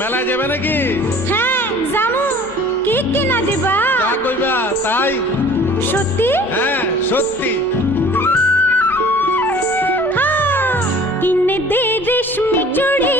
মেলায় যাবে নাকি? হ্যাঁ জামু। কি কিনা দিবা? যা কইবা তাই। সত্যি? হ্যাঁ সত্যি। কিনে দে রেশমি চুড়ি